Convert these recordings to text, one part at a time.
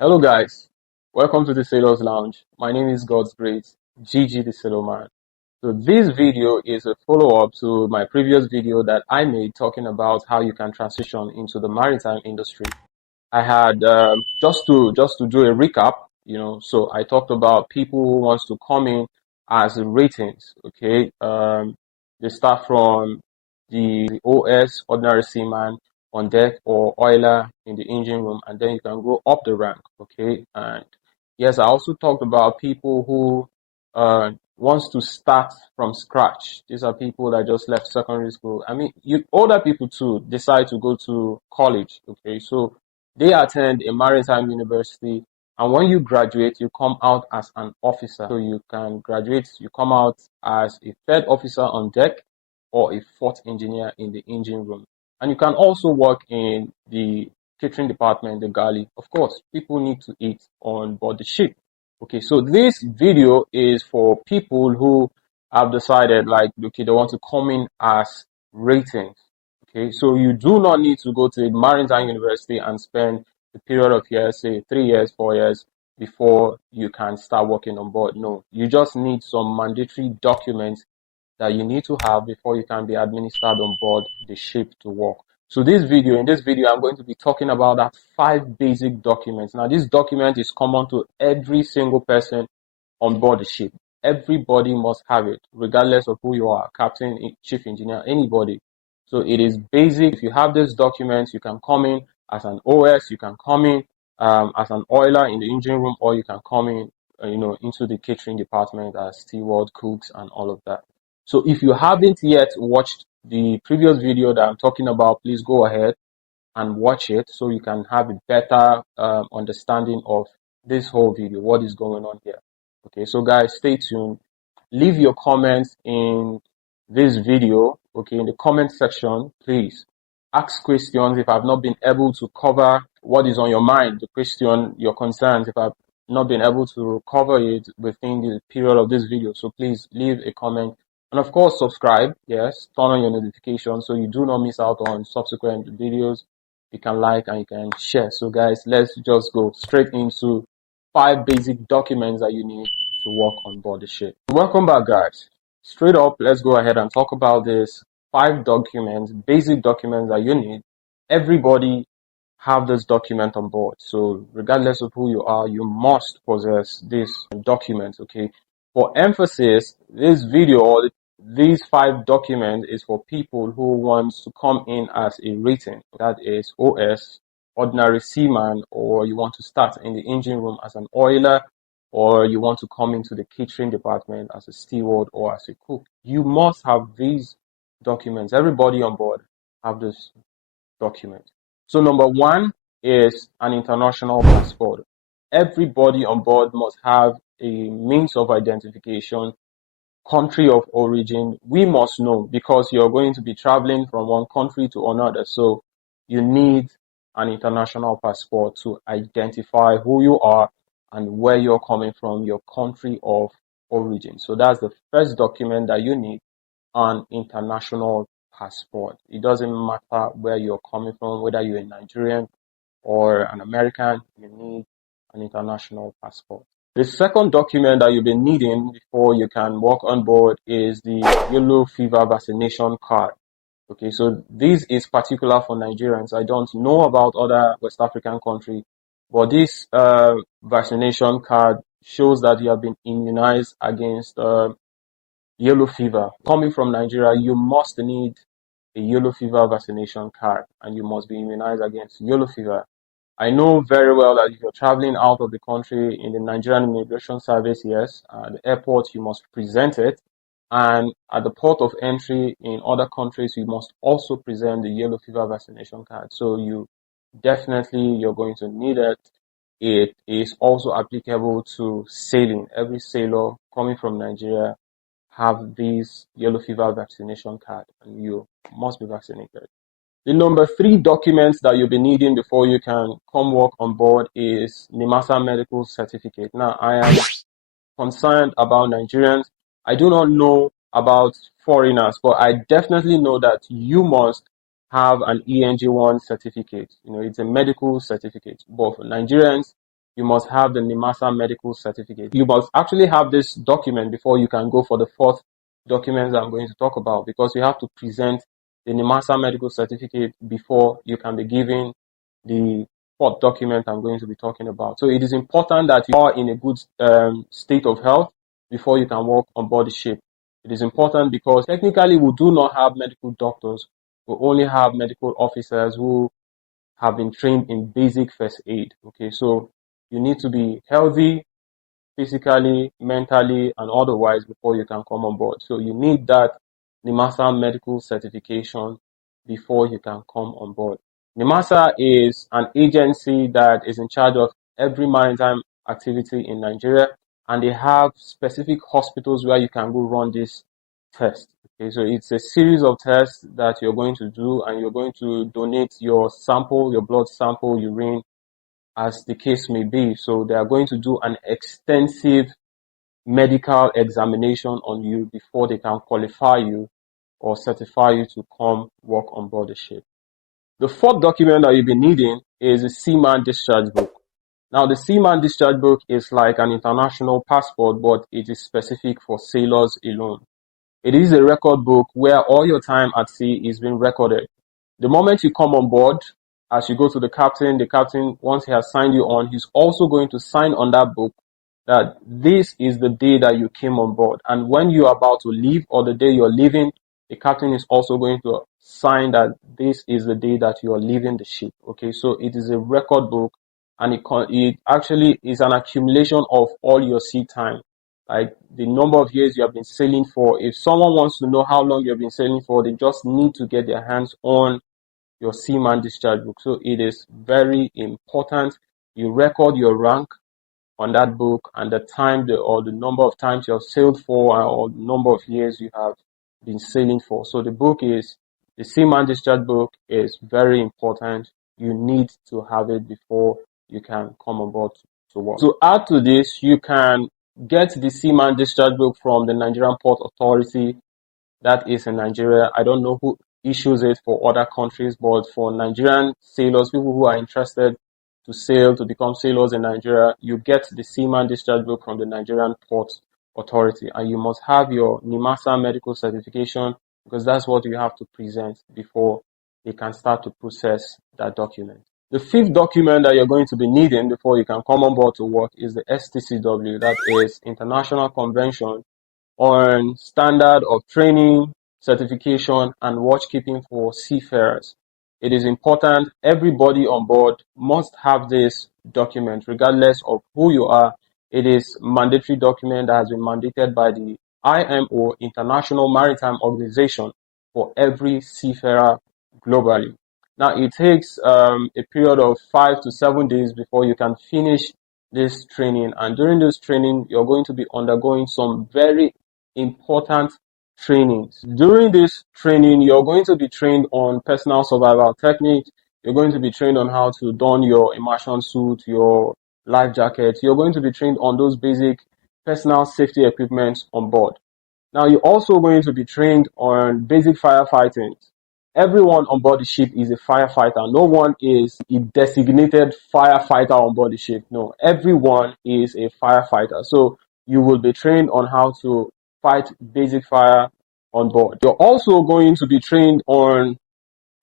Hello guys, welcome to the Sailors Lounge. My name is God's Grace, Gigi the Sailor Man. So this video is a follow-up to my previous video that I made talking about how you can transition into the maritime industry. I had just to do a recap, so I talked about people who wants to come in as ratings. Okay, they start from the OS, ordinary seaman on deck, or oiler in the engine room, and then you can go up the rank. Okay, and yes, I also talked about people who wants to start from scratch. These are people that just left secondary school. I mean, older people too decide to go to college. Okay, so they attend a maritime university, and when you graduate, you come out as an officer. So you can graduate, you come out as a third officer on deck or a fourth engineer in the engine room. And you can also work in the catering department, the galley. Of course, people need to eat on board the ship. Okay, so this video is for people who have decided, like, okay, they want to come in as ratings. Okay, so you do not need to go to a maritime university and spend a period of years, say 3 years, 4 years, before you can start working on board. No, you just need some mandatory documents that you need to have before you can be administered on board the ship to work. So in this video, I'm going to be talking about that 5 basic documents. Now, this document is common to every single person on board the ship. Everybody must have it, regardless of who you are, captain, chief engineer, anybody. So it is basic. If you have this document, you can come in as an OS, you can come in as an oiler in the engine room, or you can come in, into the catering department as steward, cooks, and all of that. So if you haven't yet watched the previous video that I'm talking about, please go ahead and watch it so you can have a better understanding of this whole video, what is going on here. Okay, so guys, stay tuned. Leave your comments in this video, okay, in the comment section, please. Ask questions if I've not been able to cover what is on your mind, the question, your concerns, if I've not been able to cover it within the period of this video. So please leave a comment. And of course, subscribe, yes, turn on your notifications so you do not miss out on subsequent videos. You can like and you can share. So guys, let's just go straight into 5 basic documents that you need to work on board the ship. Welcome back, guys. Straight up, let's go ahead and talk about this 5 documents, basic documents that you need. Everybody have this document on board. So regardless of who you are, you must possess this document, okay? For emphasis, this video or these 5 documents is for people who want to come in as a rating. That is OS, ordinary seaman, or you want to start in the engine room as an oiler, or you want to come into the catering department as a steward or as a cook. You must have these documents. Everybody on board have this document. So number 1 is an international passport. Everybody on board must have a means of identification, country of origin. We must know because you're going to be traveling from one country to another. So you need an international passport to identify who you are and where you're coming from, your country of origin. So that's the first document that you need, an international passport. It doesn't matter where you're coming from, whether you're a Nigerian or an American, you need an international passport. The second document that you'll be needing before you can walk on board is the yellow fever vaccination card. Okay, so this is particular for Nigerians. I don't know about other West African countries, but this vaccination card shows that you have been immunized against yellow fever. Coming from Nigeria, you must need a yellow fever vaccination card and you must be immunized against yellow fever. I know very well that if you're traveling out of the country in the Nigerian Immigration Service, yes, at the airport you must present it. And at the port of entry in other countries, you must also present the yellow fever vaccination card. So you're going to need it. It is also applicable to sailing. Every sailor coming from Nigeria have this yellow fever vaccination card and you must be vaccinated. The number 3 documents that you'll be needing before you can come work on board is NIMASA Medical Certificate. Now, I am concerned about Nigerians. I do not know about foreigners, but I definitely know that you must have an ENG1 certificate. It's a medical certificate. But for Nigerians, you must have the NIMASA Medical Certificate. You must actually have this document before you can go for the fourth document that I'm going to talk about, because you have to present the NIMASA Medical Certificate before you can be given the fourth document I'm going to be talking about. So it is important that you are in a good state of health before you can walk on board the ship. It is important because technically we do not have medical doctors. We only have medical officers who have been trained in basic first aid. Okay, so you need to be healthy physically, mentally, and otherwise before you can come on board. So you need that NIMASA medical certification before you can come on board. NIMASA is an agency that is in charge of every maritime activity in Nigeria, and they have specific hospitals where you can go run this test. Okay, so it's a series of tests that you're going to do, and you're going to donate your sample, your blood sample, urine, as the case may be. So they are going to do an extensive medical examination on you before they can qualify you or certify you to come work on board the ship. The fourth document that you'll be needing is a Seaman Discharge Book. Now, the Seaman Discharge Book is like an international passport, but it is specific for sailors alone. It is a record book where all your time at sea is being recorded. The moment you come on board, as you go to the captain, once he has signed you on, he's also going to sign on that book that this is the day that you came on board. And when you are about to leave or the day you're leaving, the captain is also going to sign that this is the day that you are leaving the ship. Okay, so it is a record book, and it actually is an accumulation of all your sea time, like the number of years you have been sailing for. If someone wants to know how long you have been sailing for, they just need to get their hands on your Seaman Discharge Book. So it is very important. You record your rank on that book and the time or the number of times you have sailed for, or the number of years you have been sailing for. So the Seaman Discharge Book is very important. You need to have it before you can come on board to work. To add to this, you can get the Seaman Discharge Book from the Nigerian Port Authority that is in Nigeria. I don't know who issues it for other countries, but for Nigerian sailors, people who are interested to sail, to become sailors in Nigeria, you get the Seaman Discharge Book from the Nigerian Port Authority, and you must have your NIMASA medical certification, because that's what you have to present before they can start to process that document. The fifth document that you're going to be needing before you can come on board to work is the STCW, that is International Convention on Standard of Training, Certification, and Watchkeeping for Seafarers. It is important. Everybody on board must have this document, regardless of who you are. It is a mandatory document that has been mandated by the IMO, International Maritime Organization, for every seafarer globally. Now, it takes a period of 5 to 7 days before you can finish this training. And during this training, you're going to be undergoing some very important trainings. During this training, you're going to be trained on personal survival techniques. You're going to be trained on how to don your immersion suit, your life jacket. You're going to be trained on those basic personal safety equipment on board. Now, you're also going to be trained on basic firefighting. Everyone on board the ship is a firefighter. No one is a designated firefighter on board the ship. No, everyone is a firefighter. So you will be trained on how to fight basic fire on board. You're also going to be trained on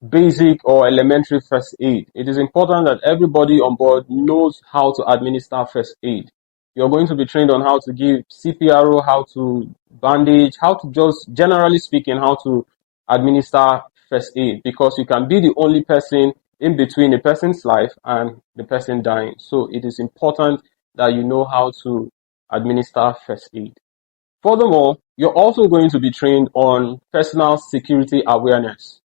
basic or elementary first aid. It is important that everybody on board knows how to administer first aid. You're going to be trained on how to give CPRO, how to bandage, how to, just generally speaking, how to administer first aid, because you can be the only person in between a person's life and the person dying. So it is important that you know how to administer first aid. Furthermore, you're also going to be trained on personal security awareness.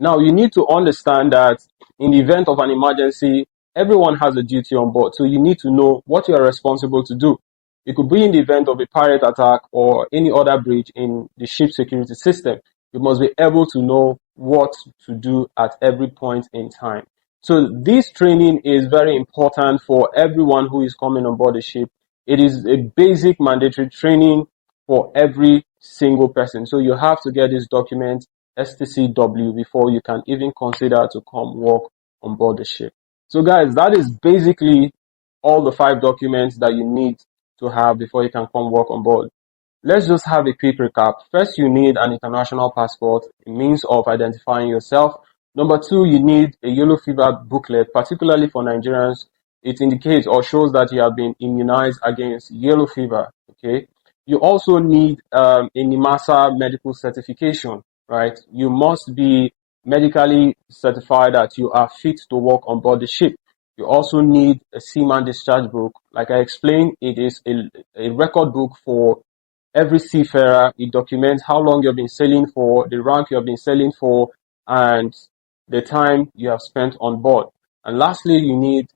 Now, you need to understand that in the event of an emergency, everyone has a duty on board. So you need to know what you are responsible to do. It could be in the event of a pirate attack or any other breach in the ship security system. You must be able to know what to do at every point in time. So this training is very important for everyone who is coming on board the ship. It is a basic mandatory training for every single person. So you have to get this document, STCW, before you can even consider to come work on board the ship. So guys, that is basically all the 5 documents that you need to have before you can come work on board. Let's just have a quick recap. First, you need an international passport, a means of identifying yourself. Number 2, you need a yellow fever booklet, particularly for Nigerians. It indicates or shows that you have been immunized against yellow fever. Okay. You also need a NIMASA medical certification, right? You must be medically certified that you are fit to work on board the ship. You also need a Seaman Discharge Book. Like I explained, it is a record book for every seafarer. It documents how long you've been sailing for, the rank you have been sailing for, and the time you have spent on board. And lastly, you need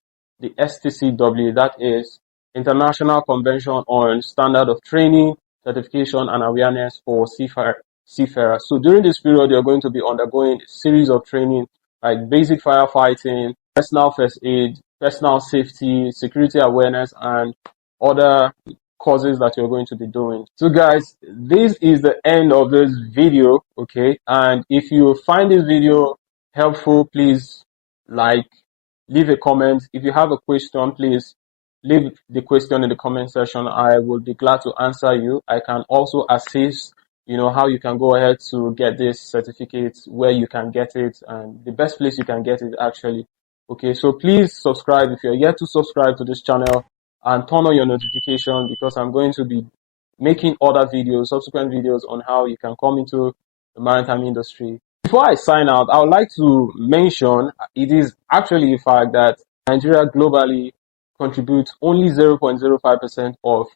the STCW, that is International Convention on Standard of Training, Certification, and Awareness for Seafarers. So during this period, you're going to be undergoing a series of training like basic firefighting, personal first aid, personal safety, security awareness, and other courses that you're going to be doing. So guys, this is the end of this video, okay? And if you find this video helpful, please like, leave a comment. If you have a question, please leave the question in the comment section. I will be glad to answer you. I can also assist, how you can go ahead to get this certificate, where you can get it, and the best place you can get it actually. Okay, so please subscribe if you're yet to subscribe to this channel, and turn on your notification, because I'm going to be making other videos, subsequent videos on how you can come into the maritime industry. Before I sign out, I would like to mention it is actually a fact that Nigeria globally contributes only 0.05% of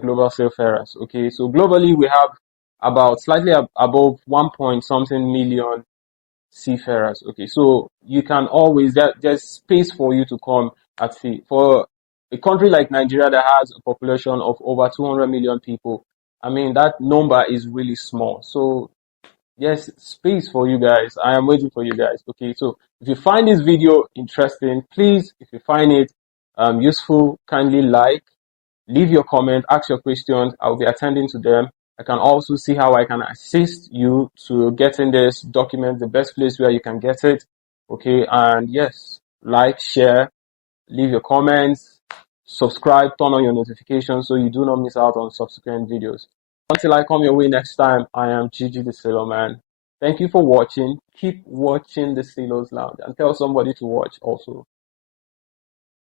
global seafarers. Okay, so globally we have about slightly above 1 point something million seafarers. Okay, so you can always, there's space for you to come at sea. For a country like Nigeria that has a population of over 200 million people, I mean, that number is really small. So yes, space for you guys. I am waiting for you guys. Okay, so if you find this video interesting, please, if you find it useful, kindly like, leave your comment, ask your questions. I'll be attending to them. I can also see how I can assist you to getting this document, the best place where you can get it. Okay, and yes, like, share, leave your comments, subscribe, turn on your notifications so you do not miss out on subsequent videos. Until I come your way next time, I am Gigi the Sailor Man. Thank you for watching. Keep watching the Sailors Lounge and tell somebody to watch also.